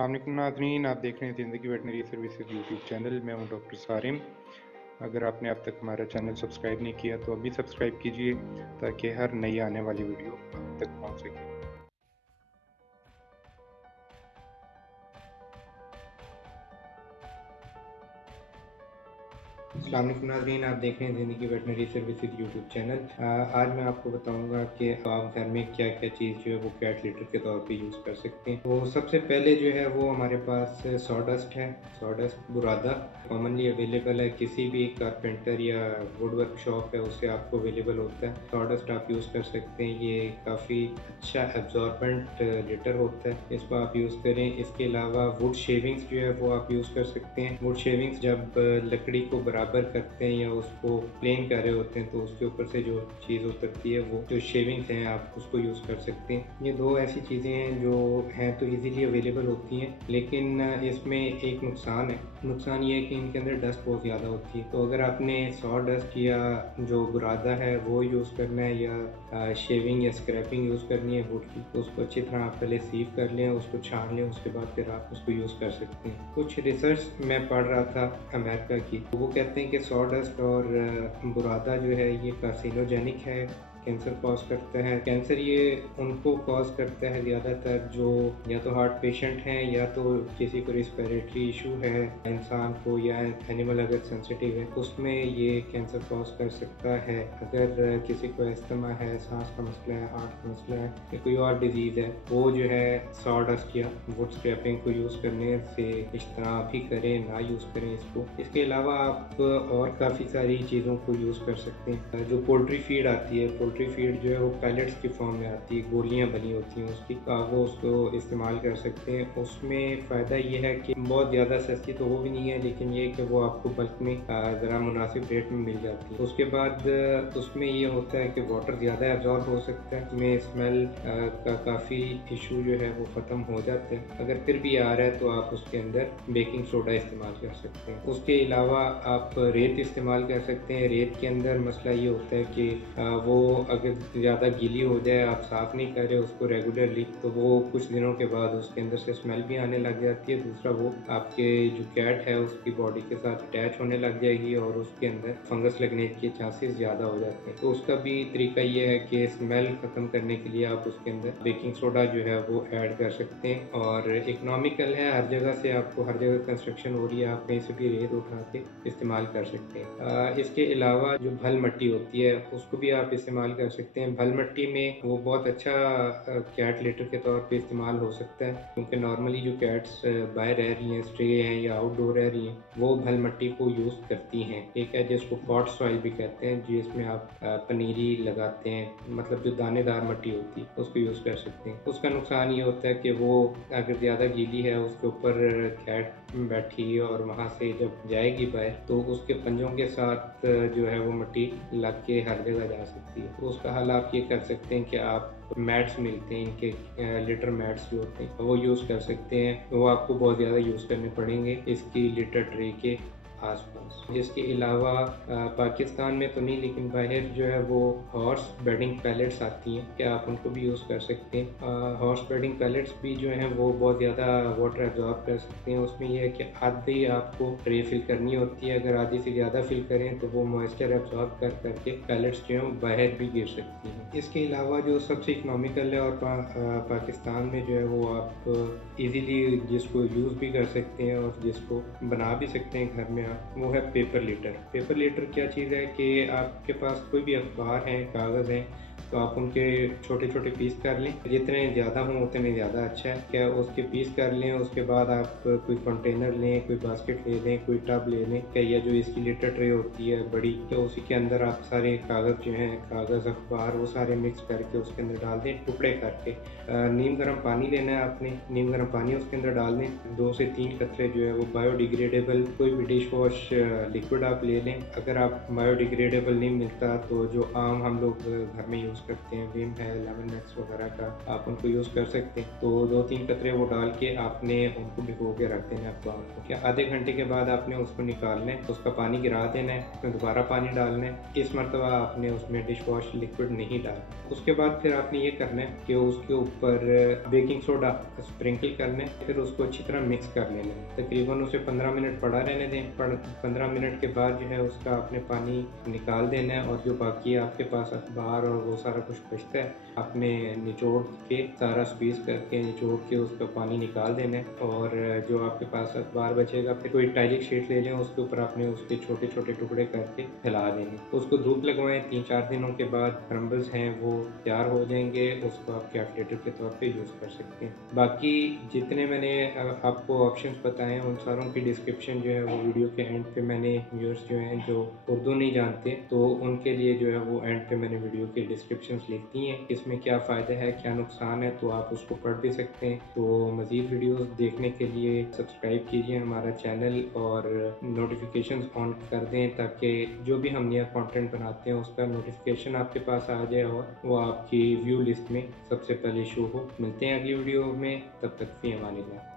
अस्सलाम वालेकुम नाज़रीन, आप देख रहे हैं ज़िंदगी वेटनरी सर्विसेज यूट्यूब चैनल। मैं हूं डॉक्टर सारिम। अगर आपने अब तक हमारा चैनल सब्सक्राइब नहीं किया तो अभी सब्सक्राइब कीजिए ताकि हर नई आने वाली वीडियो आप तक पहुंच सके। अस्सलाम वालेकुम नाज़रीन, आप देख रहे हैं ज़िंदगी वेटनरी सर्विसेज यूट्यूब चैनल। आज मैं आपको बताऊंगा कि आप घर में क्या क्या चीज़ जो है वो कैट लिटर के तौर पे यूज़ कर सकते हैं। तो सबसे पहले जो है वो हमारे पास सॉडस्ट है। सॉडस्ट बुरादा कॉमनली अवेलेबल है, किसी भी कारपेंटर या वुड वर्क शॉप है उससे आपको अवेलेबल होता है। सॉडस्ट आप यूज़ कर सकते हैं, ये काफ़ी अच्छा एब्जॉर्बेंट लिटर होता है, इसको आप यूज़ करें। इसके अलावा वुड शेविंग्स जो है वो आप यूज़ कर सकते हैं। वुड शेविंग्स जब लकड़ी को बराबर करते हैं या उसको प्लेन कर रहे होते हैं तो उसके ऊपर से जो चीज़ उतरती है वो जो शेविंग्स हैं आप उसको यूज़ कर सकते हैं। ये दो ऐसी चीज़ें हैं जो हैं तो इजीली अवेलेबल होती हैं, लेकिन इसमें एक नुकसान है। नुकसान ये है कि इनके अंदर डस्ट बहुत ज़्यादा होती है। तो अगर आपने सॉ डस्ट या जो बुरादा है वो यूज़ करना है या शेविंग या स्क्रैपिंग यूज़ करनी है वुड की, तो उसको अच्छी तरह आप पहले सीव कर लें, उसको छान लें, उसके बाद फिर आप उसको यूज़ कर सकते हैं। कुछ रिसर्च मैं पढ़ रहा था अमेरिका की, वो कहते हैं कि सॉडस्ट और बुरादा जो है ये कार्सिनोजेनिक है, कैंसर कॉज करता है। कैंसर ये उनको कॉज करता है ज़्यादातर जो या तो हार्ट पेशेंट हैं या तो किसी को रिस्पिरेटरी इशू है इंसान को, या एनिमल अगर सेंसिटिव है उसमें ये कैंसर कॉज कर सकता है। अगर किसी को अस्थमा है, सांस का मसला है, हार्ट का मसला है या कोई और डिजीज़ है, वो जो है सॉडस्ट या वुड स्क्रैपिंग को यूज़ करने से इज्तनाब भी करें, ना यूज़ करें इसको। इसके अलावा आप और काफ़ी सारी चीज़ों को यूज़ कर सकते हैं। जो पोल्ट्री फीड आती है, पोल्ट्री फीड जो है वो पैलेट्स की फॉर्म में आती है, गोलियां बनी होती हैं उसकी, आप वो उसको इस्तेमाल कर सकते हैं। उसमें फ़ायदा ये है कि बहुत ज़्यादा सस्ती तो वो भी नहीं है, लेकिन ये कि वो आपको बल्क में ज़रा मुनासिब रेट में मिल जाती है। उसके बाद उसमें ये होता है कि वाटर ज़्यादा एब्जॉर्ब हो सकता है, उसमें स्मेल का काफ़ी इशू जो है वो ख़त्म हो जाता है। अगर फिर भी आ रहा है तो आप उसके अंदर बेकिंग सोडा इस्तेमाल कर सकते हैं। उसके अलावा आप रेत इस्तेमाल कर सकते हैं। रेत के अंदर मसला ये होता है कि वो अगर ज़्यादा गीली हो जाए, आप साफ़ नहीं कर रहे उसको रेगुलरली, तो वो कुछ दिनों के बाद उसके अंदर से स्मेल भी आने लग जाती है। दूसरा वो आपके जो कैट है उसकी बॉडी के साथ अटैच होने लग जाएगी और उसके अंदर फंगस लगने के चांसेस ज़्यादा हो जाते हैं। तो उसका भी तरीका ये है कि स्मेल ख़त्म करने के लिए आप उसके अंदर बेकिंग सोडा जो है वो ऐड कर सकते हैं, और इकनॉमिकल है, हर जगह से आपको, हर जगह कंस्ट्रक्शन हो रही है, आप कहीं से भी रेत उठा के इस्तेमाल कर सकते हैं। इसके अलावा जो भल मिट्टी होती है उसको भी आप इस्तेमाल कर सकते हैं। भल मिट्टी में वो बहुत अच्छा कैट लिटर के तौर पे इस्तेमाल हो सकता है, क्योंकि नॉर्मली जो कैट्स बाहर रह रही हैं, स्ट्रे हैं या आउटडोर रह रही हैं, वो भल मिट्टी को यूज़ करती हैं। ठीक है, जिसको पॉट सॉइल भी कहते हैं, जिसमें आप पनीरी लगाते हैं, मतलब जो दानेदार मिट्टी होती है उसको यूज़ कर सकते हैं। उसका नुकसान ये होता है कि वो अगर ज़्यादा गीली है, उसके ऊपर कैट बैठी और वहाँ से जब जाएगी बाहर तो उसके पंजों के साथ जो है वो मिट्टी लग के हर जगह जा सकती है। तो उसका हल आप ये कर सकते हैं कि आप मैट्स मिलते हैं, इनके लिटर मैट्स जो होते हैं वो यूज़ कर सकते हैं। वो आपको बहुत ज़्यादा यूज़ करने पड़ेंगे इसकी लिटर ट्रे के आसपास। इसके अलावा पाकिस्तान में तो नहीं, लेकिन बाहर जो है वो हॉर्स बेडिंग पैलेट्स आती हैं, क्या आप उनको भी यूज़ कर सकते हैं। हॉर्स बेडिंग पैलेट्स भी जो हैं वो बहुत ज़्यादा वाटर एब्जॉर्ब कर सकते हैं। उसमें यह है कि आधी आपको ट्रे फिल करनी होती है, अगर आधी से ज़्यादा फिल करें तो वो मॉइस्चर एब्जॉर्ब कर करके पैलेट्स जो हैं बाहर भी गिर सकती हैं। इसके अलावा जो सबसे इकनॉमिकल है और पाकिस्तान में जो है वो आप इजीली जिसको यूज़ भी कर सकते हैं और जिसको बना भी सकते हैं घर में, वो है पेपर लीटर। पेपर लीटर क्या चीज़ है कि आपके पास कोई भी अखबार हैं, कागज़ हैं, तो आप उनके छोटे छोटे पीस कर लें, जितने ज़्यादा हों उतने ज़्यादा अच्छा है। क्या उसके पीस कर लें, उसके बाद आप कोई कंटेनर लें, कोई बास्केट ले लें, कोई टब ले लें, क्या या जो इसकी लीटर ट्रे होती है बड़ी, तो उसी के अंदर आप सारे कागज़ जो हैं, कागज़ अखबार, वो सारे मिक्स करके उसके अंदर डाल दें, टुकड़े करके। नीम गर्म पानी लेना है आपने, नीम गर्म पानी उसके अंदर डाल दें, 2 से 3 कतरे जो है वो बायोडिग्रेडेबल कोई भी डिश वॉश लिक्विड आप ले लें। अगर आप बायोडिग्रेडेबल नहीं मिलता तो जो आम हम लोग घर में यूज़ यूज़ करते हैं, विम है, लेमन मैक्स वगैरह का आप उनको यूज़ कर सकते हैं। तो 2-3 कतरे वो डाल के आपने उनको भिगो के रख देना है अखबार को। क्या आधे घंटे के बाद आपने उसको निकालना है, उसका पानी गिरा देना है, उसमें दोबारा पानी डालना है। इस मरतबा आपने उसमें डिश वॉश लिक्विड नहीं डालना। उसके बाद फिर आपने ये करना है कि उसके ऊपर बेकिंग सोडा स्प्रिंकल करना है, फिर उसको अच्छी तरह मिक्स कर लेना है। तकरीबन उसे 15 मिनट पड़ा रहने दें। 15 मिनट के बाद जो है उसका आपने पानी निकाल देना है, और जो बाकी आपके पास अखबार और वो सारा कुछ बचता है आपने निचोड़ के सारा स्क्वीज करके निचोड़ के उसका पानी निकाल देना है। और जो आपके पास अखबार बचेगा फिर कोई टाइलिक शीट ले लें, उसके ऊपर आपने उसके छोटे छोटे टुकड़े करके फैला देंगे। उसको धूप लगवाएं। 3-4 दिनों के बाद क्रम्बल्स हैं वो तैयार हो जाएंगे, उसको आप कैलकुलेटर के तौर पे यूज़ कर सकते हैं। बाकी जितने मैंने आपको ऑप्शंस बताए हैं उन सारों की डिस्क्रिप्शन जो है वो वीडियो के एंड पे मैंने व्यूअर्स जो हैं जो उर्दू नहीं जानते तो उनके लिए जो है वो एंड पे मैंने वीडियो की डिस्क्रिप्शंस लिख दी हैं। इसमें क्या फ़ायदा है क्या नुकसान है तो आप उसको पढ़ भी सकते हैं। तो मज़ीद वीडियोस देखने के लिए सब्सक्राइब कीजिए हमारा चैनल और नोटिफिकेशंस ऑन कर दें ताकि जो भी हम नया कंटेंट बनाते हैं उसका नोटिफिकेशन आपके पास आ जाए और वो आपकी व्यू लिस्ट में सबसे पहले शो हो। मिलते हैं अगली वीडियो में, तब तक फी अमानिल्लाह।